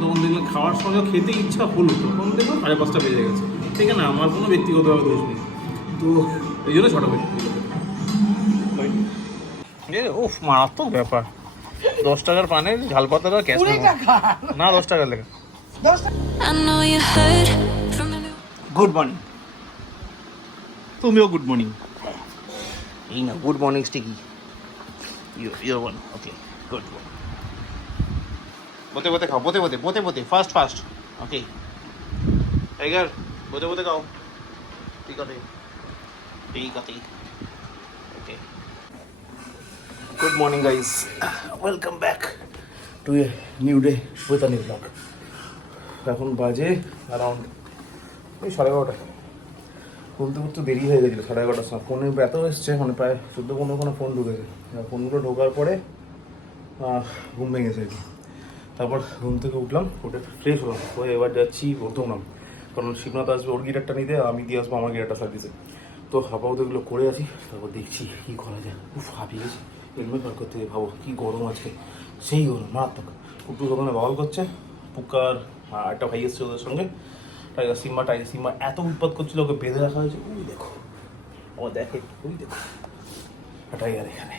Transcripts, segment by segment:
তখন দেখলাম খাওয়ার সময় খেতে ইচ্ছা হলো, তখন দেখলাম 5:30 বেজে গেছে। ঠিক আছে না, আমার কোনো ব্যক্তিগতভাবে দোষ নেই, তো এই জন্য 6টা বেজে ওফ মারাত্মক ব্যাপার। 10 টাকার পানের ঝাল পাতাটা ক্যাশ না, 10 টাকার লেখা। Good morning. তুমিও গুড মর্নিং। এই না good morning sticky. Your one. Okay good. बोते बोते खाओ, बोते बोते बोते बोते फास्ट फास्ट। ओके टाइगर, बोते बोते खाओ। ठीक है ठीक है। Okay good morning guys, welcome back to a new day with a new blog. এখন বাজে অ্যারাউন্ড এই 11:30। ঘুমতে ঘুরতে দেরি হয়ে গেছিলো, 11:30 সময় ফোনে এত এসছে, মানে প্রায় 14-15 ফোন ঢুকেছে। ফোনগুলো ঢোকার পরে ঘুম ভেঙেছে আর কি। তারপর ঘুম থেকে উঠলাম, উঠে ফ্রেশ হলাম, হয়ে এবার যাচ্ছি বর্ধমান, কারণ শিবনাথ আসবে ওর গিটারটা নিতে, আমি দিয়ে আসবো আমার গিটারটা সার্ভিসে। তো আপাতত এগুলো করে আছি, তারপর দেখছি কী করা যায়। খুব হাঁপিয়ে গেছি, হেলমেট বার করতে ভাবো কী গরম আজকে, সেই গরম মারাত্মক। একটু ওখানে বাওয়াল করছে, পুকার একটা ভাই এসছে ওদের সঙ্গে, টাইগার সিম্বা এত উৎপাত করছিল, ওকে বেঁধে রাখা হয়েছে। ওই দেখো ও দেখে, ওই দেখো টাইগার এখানে।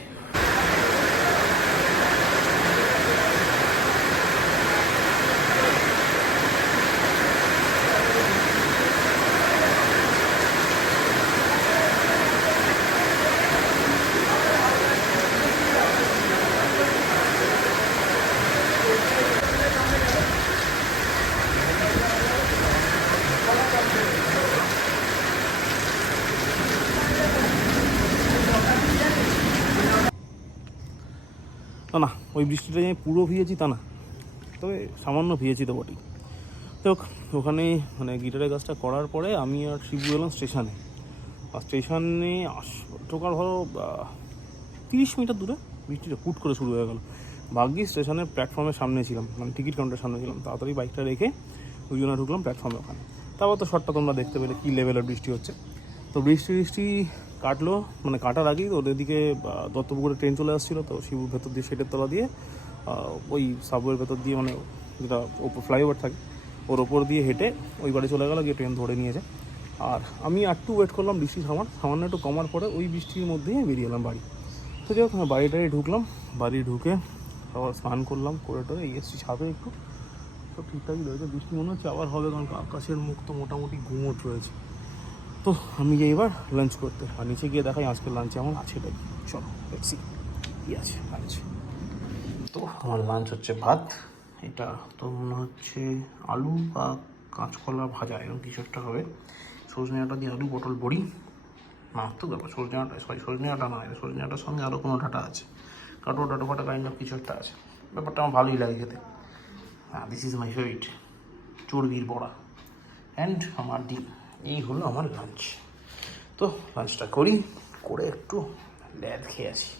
না ওই বৃষ্টিটা আমি পুরো ভিজেছি তা না, তবে সামান্য ভিজেছি তো বটেই। তো ওখানে মানে গিটারের কাজটা করার পরে আমি আর শিবু গেলাম স্টেশনে। আর স্টেশনে ঢোকার ধরো 30 মিটার দূরে বৃষ্টিটা হুট করে শুরু হয়ে গেল। ভাগ্যিস স্টেশনের প্ল্যাটফর্মের সামনে ছিলাম, মানে টিকিট কাউন্টারের সামনে ছিলাম, তাড়াতাড়ি বাইকটা রেখে ওই জন্য ঢুকলাম প্ল্যাটফর্মে ওখানে। তারপর তো শটটা তোমরা দেখতে পেলে কী লেভেলের বৃষ্টি হচ্ছে। তো বৃষ্টি কাটলো, মানে কাটার আগেই ওদের দিকে দত্তপুকুরে ট্রেন চলে আসছিলো। তো শিবুর ভেতর দিয়ে শেডের তলা দিয়ে ওই সাবওয়ের ভেতর দিয়ে, মানে যেটা ওপর ফ্লাইওভার থাকে ওর ওপর দিয়ে হেঁটে ওই বাড়ি চলে গেলো, গিয়ে ট্রেন ধরে নিয়েছে। আর আমি একটু ওয়েট করলাম বৃষ্টি সামান্য একটু কমার পরে ওই বৃষ্টির মধ্যেই বেরিয়ে এলাম বাড়ি। তো যাই হোক বাড়িটাই ঢুকলাম, বাড়ি ঢুকে আবার স্নান করলাম, করে টোরে এসছি ছাদে একটু। সব ঠিকঠাকই রয়েছে, বৃষ্টি মনে হচ্ছে আবার হবে, কারণ আকাশের মুখ তো মোটামুটি ঘুমোট রয়েছে। তো আমি যাই এবার লাঞ্চ করতে, আর নিচে গিয়ে দেখাই আজকের লাঞ্চে আমার আছে তাই। চলো দেখছি কী আছে লাঞ্চ। তো আমার লাঞ্চ হচ্ছে ভাত, এটা তো মনে হচ্ছে আলু বা কাঁচকলা ভাজা এরকম কিছু একটা হবে। সজনে ডাঁটা দিয়ে আলু, পটল, বড়ি, মারাত্মক ব্যাপার। সজনে ডাঁটা না, সজনে ডাঁটার সঙ্গে আরও কোনো ডাঁটা আছে, কাটো ডাঁটো ফাটা কাইন্ড অফ কিছু একটা আছে। ব্যাপারটা আমার ভালোই লাগে খেতে। হ্যাঁ, দিস ইজ মাই ফেভারিট চর্বির বড়া অ্যান্ড আমার ডিম। এই হলো আমার লাঞ্চ। তো লাঞ্চটা করে একটু ল্যাদ খেয়ে আসি।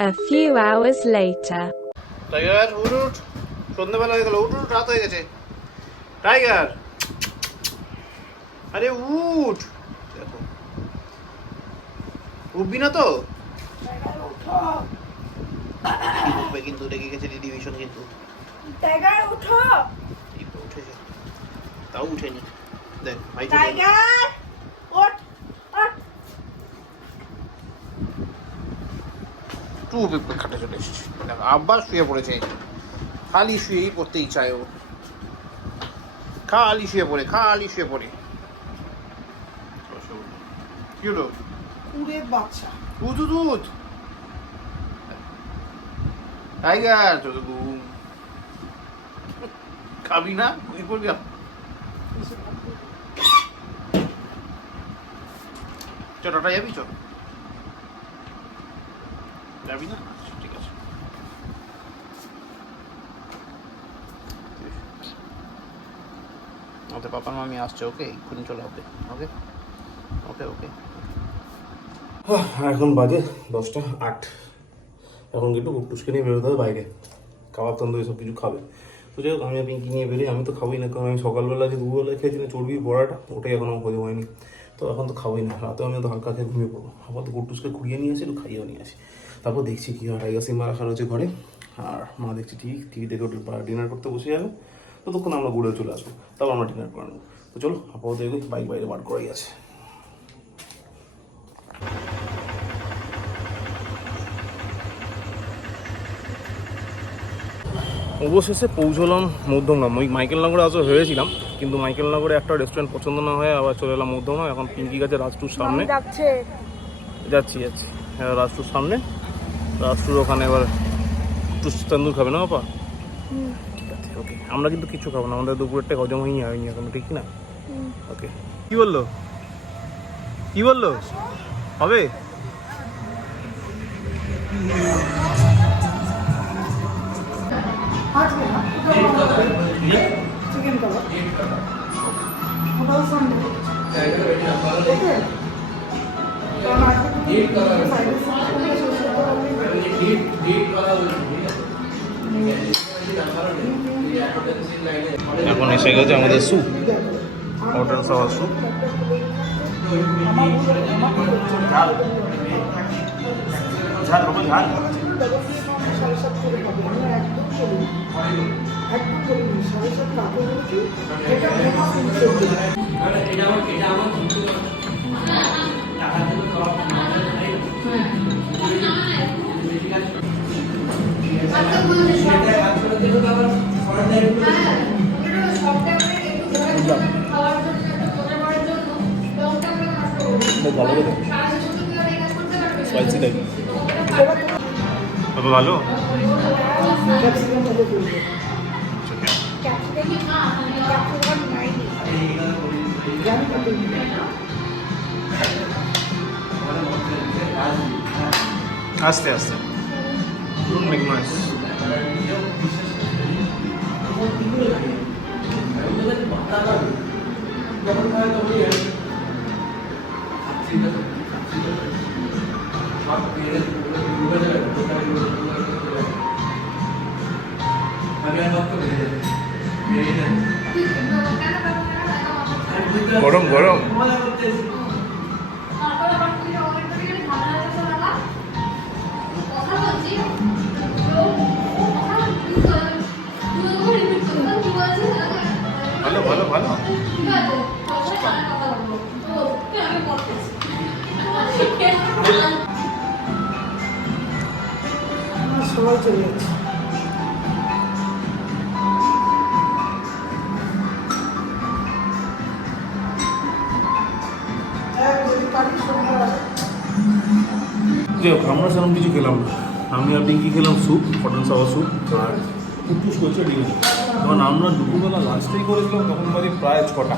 A few hours later. Tiger উঠ, সন্ধ্যাবেলা হয়ে গেল, উঠ রাত হয়ে গেছে। টাইগার আরে উঠ, দেখো উঠবি না তো? উঠবে কিন্তু, রেগে গেছে দিদি ভীষণ কিন্তু। টাইগার উঠো, উঠেছে তাও উঠেনি, দেখ ভাই টাইগার ওঠ ওঠ। খাটে চলে এসেছে, আবার শুয়ে পড়েছে, খালি শুয়েই পড়তেই চায় ও, খালি শুয়ে পড়ে। কি হলো? কুড়ের বাচ্চা দুধ টাইগার, চলো ঘুম, খাবি না ঘুমিয়ে পড়বি। চ টাটা যাবি, চ যাবি না, ঠিক আছে। ওদের পাপার মামি আসছে, ওকে এক্ষুনি চলে হবে। ওকে ওকে ওকে। এখন বাজে 10টা 8। এখন কিন্তু কুটুসকে নিয়ে বেরোতে হবে বাইরে। কাবাব তন্দুরি সব কিছু খাবে। তো যাই হোক আমি আর পিঙ্কি নিয়ে বেরিয়ে, আমি তো খাবোই না, কারণ আমি সকালবেলা যে দুপুরবেলায় খেয়েছি না চর্বি বড়াটা, ওটাই এখনও হজম হয়নি। তো এখন তো খাবোই না, রাতে আমি তো হালকা খেয়ে ঘুমিয়ে পড়বো। আপাতত গুট্টুসকে ঘুরিয়ে নিয়ে আসি, একটু খাইয়েও নিয়ে আসি, তারপর দেখছি কী হয়। টাইগার সিনেমা রাখা রয়েছে ঘরে, আর মা দেখছি টিভি দেখে ওটা ডিনার করতে বসে যাবে। ততক্ষণ আমরা ঘুরে চলে আসবো, তারপর আমরা ডিনার করে নেবো। তো চলো আপাতত এগুলো বাইক বাইরে বার করাই আছে। অবশেষে পৌঁছলাম মধ্যমগ্রাম। ওই মাইকেলনগরে আসলে ভেবেছিলাম, কিন্তু মাইকেলনগরে একটা রেস্টুরেন্ট পছন্দ না হয়ে আবার চলে এলাম মধ্যমগ্রাম। এখন পিঙ্কি গাছে রাজটুর সামনে যাচ্ছি হ্যাঁ, রাজটুর সামনে, রাজটুর ওখানে এবার একটু তন্দুর খাবে না বাবা? ঠিক আছে, ওকে। আমরা কিন্তু কিছু খাবো না, আমাদের দুপুরেরটা হজম হয়নি এখন, ঠিক না? ওকে। কি বললো হবে? চিকেন কাবাব ওটাও সানডে ওকে। এখন এসে গেছে আমাদের স্যুপ, হোটেল সাওয়ার স্যুপ। ঝাল ঝাল ঝাল ভালো স্পাইসি টাইপ ভালো। আস্তে আস্তে গরম গরম। ভালো ভালো ভালো। সবাই চলে যাচ্ছে। আমরা সেরকম কিছু খেলাম না, আমি আর পিঙ্কি খেলাম স্যুপ, হোটেল সাওয়ার স্যুপ, আর কুটুস করছে ডিনার। কারণ আমরা দুপুরবেলা লাঞ্চটাই করেছিলাম, তখন বাজে প্রায় 6টা।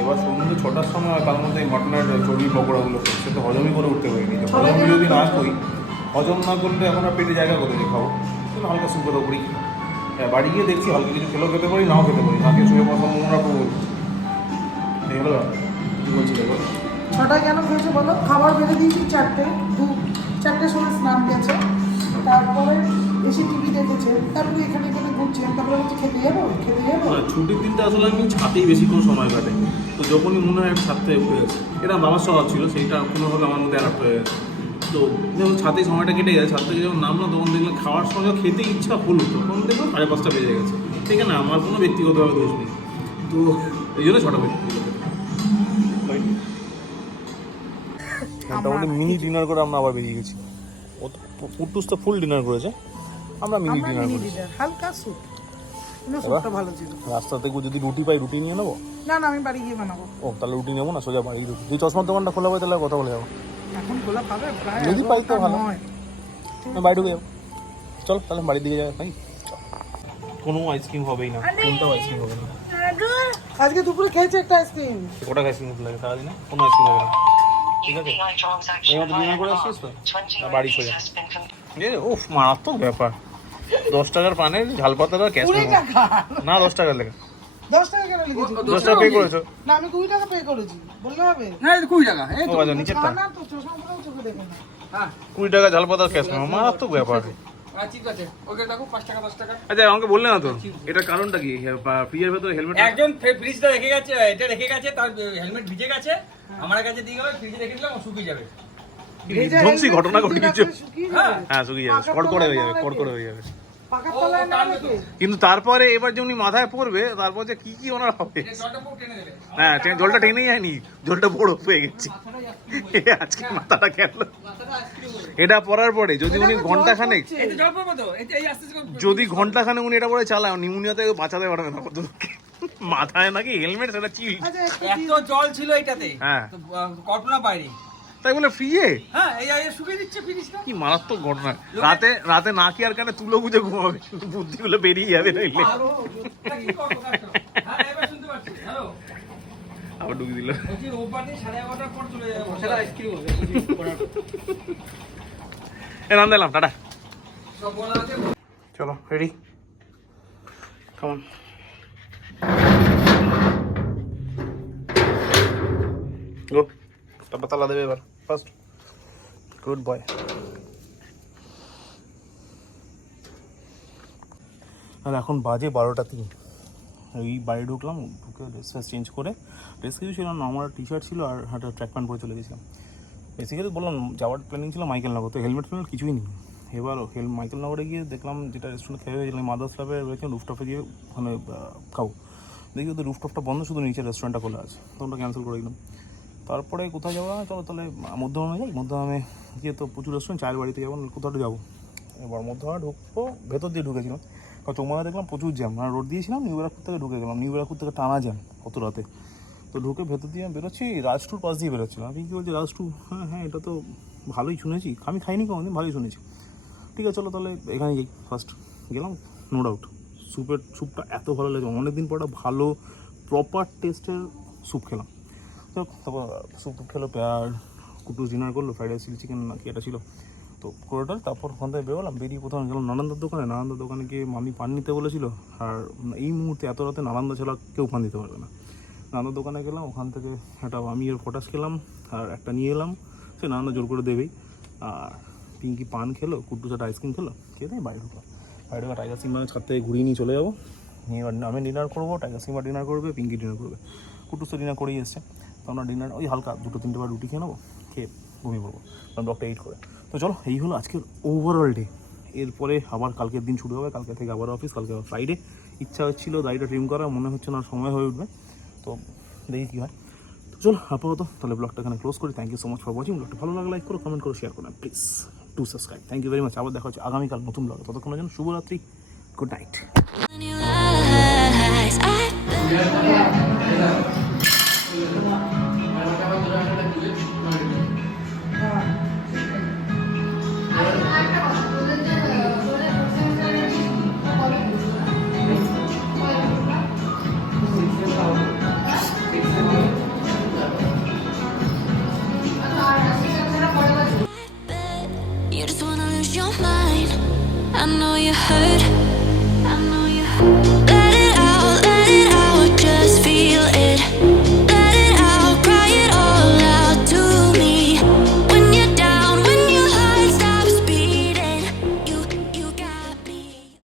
এবার সন্ধ্যে 6টার সময় তার মধ্যে এই মটনের চর্বি পকোড়াগুলো সে তো হজমই করে উঠতে পারিনি। হজম যদি না করি, হজম না করলে এখন আর পেটে জায়গা করে খাবো, সেটা হালকা স্যুপের ওপরেই বাড়ি গিয়ে দেখছি হালকা কিছু খেলেও খেতে পারি, নাও খেতে পারি, না খেয়ে শুয়ে পড়া নোংরা করবো। এই হলো ব্যাপার। কী বলছি দেখো 6টায় কেন খেয়েছো বলো? খাবার বেড়ে দিয়েছি 4টের সময় স্নান গেছে, তারপরে এসে টিভি দেখেছে, তারপরে এখানে ঘুরছে, তারপরে হচ্ছে খেতে যাবো। ছুটির দিনটা আসলে আমি ছাদেই বেশিক্ষণ সময় কাটাই। তো যখনই মনে হয় ছাদটা উঠে গেছে, এটা বাবার স্বভাব ছিল, সেইটা কোনোভাবে আমার মধ্যে অ্যাডাপ্ট হয়ে গেছে। তো যখন ছাদে সময়টা কেটে গেছে, ছাদ থেকে যখন নামলো তখন দেখলাম খাওয়ার সময় খেতে ইচ্ছা হলো, তখন দেখলাম 5:30 বেজে গেছে। ঠিক আছে, আমার কোনো ব্যক্তিগতভাবে দোষ নেই, তো এই জন্য 6টা বেজে মোটামুটি মিনি ডিনার করে আমরা আবার বেরিয়ে গেছি। ও তো পুটুস তো ফুল ডিনার করেছে, আমরা মিনি ডিনার করেছি। হালকা স্যুপ, স্যুপটা ভালো ছিল। রাস্তা থেকে যদি রুটি পাই রুটি নিয়ে নেবো। না আমি বাড়ি গিয়ে বানাবো। ও তাহলে রুটি নেবো না, সোজা বাড়ি রুটি। তুই চশমার দোকানটা খোলা পাই তাহলে কথা বলে যাবো। এখন খোলা পাবে প্রায়, যদি পাই তো ভালো, বাড়ি ঢুকে যাবো। চল তাহলে বাড়ির দিকে যাবে নাকি? কোনো আইসক্রিম হবেই না, কোনটাও আইসক্রিম হবে না। আজকে দুপুরে খেয়েছে একটা আইসক্রিম। ওটা আইসক্রিম লাগে সারাদিনে, কোনো আইসক্রিম হবে না। ঠিক আছে, এবার ডিনার করে আসছিস তো বাড়ি সোজা। উফ মারাত্মক ব্যাপার, 10 টাকার পানের ঝাল পাতাটা ক্যাশ না, 10 টাকার লেখা। 10 টাকা কেন লিখেছি? 10 টাকা পে করেছো? না আমি 20 টাকা পে করেছি, বললে হবে? না 20 টাকা। এই ও আচ্ছা নিচেরটা না তো চশমা পরেও চোখে দেখে না। হ্যাঁ 20 টাকা ঝাল পাতার ক্যাশ না, মারাত্মক ব্যাপার। ঠিক আছে, ওকে দেখো 5 টাকা 10 টাকা। আচ্ছা আমাকে বললে না তো এটার কারণটা কি? ফ্রিজের ভেতরে হেলমেট একজন ফ্রিজটা রেখে গেছে, এটা রেখে গেছে, তার হেলমেট ভিজে গেছে, আমার কাছে দিয়ে গেল, ফ্রিজে রেখে দিলাম, ও শুকিয়ে যাবে। ধ্বংসী ঘটনা ঘটে কিছু। শুকিয়ে হ্যাঁ। যাবে। হ্যাঁ শুকিয়ে যাবে, কড়কড়ে হয়ে যাবে, কড়কড়ে হয়ে যাবে। পাকার তলায় না রেখে। কিন্তু তারপরে এবার যেমনি মাথায় পড়বে তারপর যে কি কি ওনার হবে। এটা জলটা পুরো টেনে দেবে। হ্যাঁ জলটা টেনেই যায়নি, জলটা বড় হয়ে গেছে। আজকে মাথাটা গেল এটা পরার পরে। যদি উনি ঘন্টা খানেক, এতে জল পড়বে তো, এই আস্তে আস্তে যদি ঘন্টা খানেক উনি এটা পরে চালায়, নিউমোনিয়া থেকে বাঁচাতে পারবে না কতদূরকে। মাথায় নাকি হেলমেট, সেটা চিল। আচ্ছা একটু এত জল ছিল এটাতে, হ্যাঁ। তো, কল্পনা বাইরে। তাই বলে ফ্রিয়ে হ্যাঁ, এই শুকিয়ে দিচ্ছে ফ্রিজটা। কি মারাত্মক ঘটনা। রাতে না কি আর কানে তুলো বুঝে ঘুমাবে, বুদ্ধিগুলো বেরিয়ে যাবে নইলে। এটা কি করবো কাজটা? হ্যাঁ, এবার শুনতে পাচ্ছি। হ্যালো, আবার ঢুকে দিল। বলছি রোববার দিন 11:30 পর চলে যাবো। সেটা আইসক্রিম হবে, নাম দিলাম, টাটা। সব বলা আছে। চলো রেডি, কেমন গো? তারপর তালা দেবে এবার ফার্স্ট। Good boy. আর এখন বাজে 12টা 3। এই বাড়ি ঢুকলাম, ঢুকে ড্রেস চেঞ্জ করে, ড্রেস কিছু ছিল না, আমার টি শার্ট ছিল আর একটা ট্র্যাক প্যান্ট পরে চলে গেছিলাম। বেসিক্যালি বললাম যাওয়ার প্ল্যানিং ছিল মাইকেলনগর, তো হেলমেট ফেলমেট কিছুই নেই। এবার মাইকেলনগরে গিয়ে দেখলাম যেটা রেস্টুরেন্ট খেয়ে গেছিলাম, মাদার্স ক্লাবে রয়েছে, রুফটপে গিয়ে ওখানে খাবো। দেখি ওদের রুফটপটা বন্ধ, শুধু নিচে রেস্টুরেন্টটা খোলা আছে, তো ওটা ক্যান্সেল করে দিলাম। তারপরে কোথায় যাবো? চলো তাহলে মধ্যমে যাই। মধ্যমে গিয়ে তো প্রচুর রেস্টুরেন্ট, চায়ের বাড়িতে যাবো, কোথাও যাবো। এবার মধ্যমে ঢুকবো, ভেতর দিয়ে ঢুকেছিলাম, কারণ চৌমারা দেখলাম প্রচুর জ্যাম। আর রোড দিয়েছিলাম, নিউ ব্যারাকপুর থেকে ঢুকে গেলাম, নিউ ব্যারাকপুর থেকে টানা জ্যাম কত রাতে। তো ঢুকে ভেতর দিয়ে বেরোচ্ছি, রাজটুর পাশ দিয়ে বেরোচ্ছিলাম। আমি কি বলছি রাজটু? হ্যাঁ হ্যাঁ, এটা তো ভালোই শুনেছি, আমি খাইনি কোনোদিন, ভালোই শুনেছি। ঠিক আছে চলো তাহলে এখানে যাই। ফার্স্ট গেলাম, নো ডাউট স্যুপটা এত ভালো লাগে, অনেকদিন পর একটা ভালো প্রপার টেস্টের স্যুপ খেলাম। তো তারপর স্যুপ খেলো, আর কুটুস ডিনার করলো, ফ্রাইড রাইস চিলি চিকেন নাকি এটা ছিল, তো কোনোটা। তারপর ওখান থেকে বেরোলাম, বেরিয়ে প্রথমে গেলাম নানান্দার দোকানে। নানান্দার দোকানে গিয়ে মামি পান নিতে বলেছিল, আর এই মুহূর্তে এত রাতে নানান্দা ছাড়া কেউ পান দিতে পারবে না। নানান্দার দোকানে গেলাম, ওখান থেকে একটা আমি এর পটাশ খেলাম, আর একটা নিয়ে এলাম, সে নানান্দা জোর করে দেবেই। আর পিঙ্কি পান খেলো, কুটুস একটা আইসক্রিম খেলো, খেয়ে দিয়ে বাড়ি ঢুকলাম। বাড়ি ঢুকে টাইগার সিনেমা ছাদ থেকে ঘুরিয়ে নিয়ে চলে যাবো। নিয়ে আমি ডিনার করবো, টাইগার সিনেমা ডিনার করবে, পিঙ্কি ডিনার করবে, কুটুস তো ডিনার করেই এসছে। তো আমরা ডিনার ওই হালকা 2-3 বার রুটি খেয়ে নেবো, খেয়ে ঘুমিয়ে পড়বো, কারণ ডক্টর 8 করে। তো চলো এই হলো আজকের ওভারঅল ডে। এরপরে আবার কালকের দিন শুরু হবে, কালকে থেকে আবার অফিস, কালকে আবার ফ্রাইডে। ইচ্ছা হচ্ছিলো দাড়িটা ট্রিম করা, মনে হচ্ছে না সময় হয়ে উঠবে, তো দেখি কী হয়। তো চলো আপাতত তাহলে ব্লগটা এখানে ক্লোজ করি। Thank you so much for watching. ব্লগটা ভালো লাগলে লাইক করো, কমেন্ট করো, শেয়ার করো, please to subscribe. Thank you very much. আবার দেখা হচ্ছে আগামীকাল নতুন ব্লগে, ততক্ষণের জন্য শুভরাত্রি, গুড নাইট।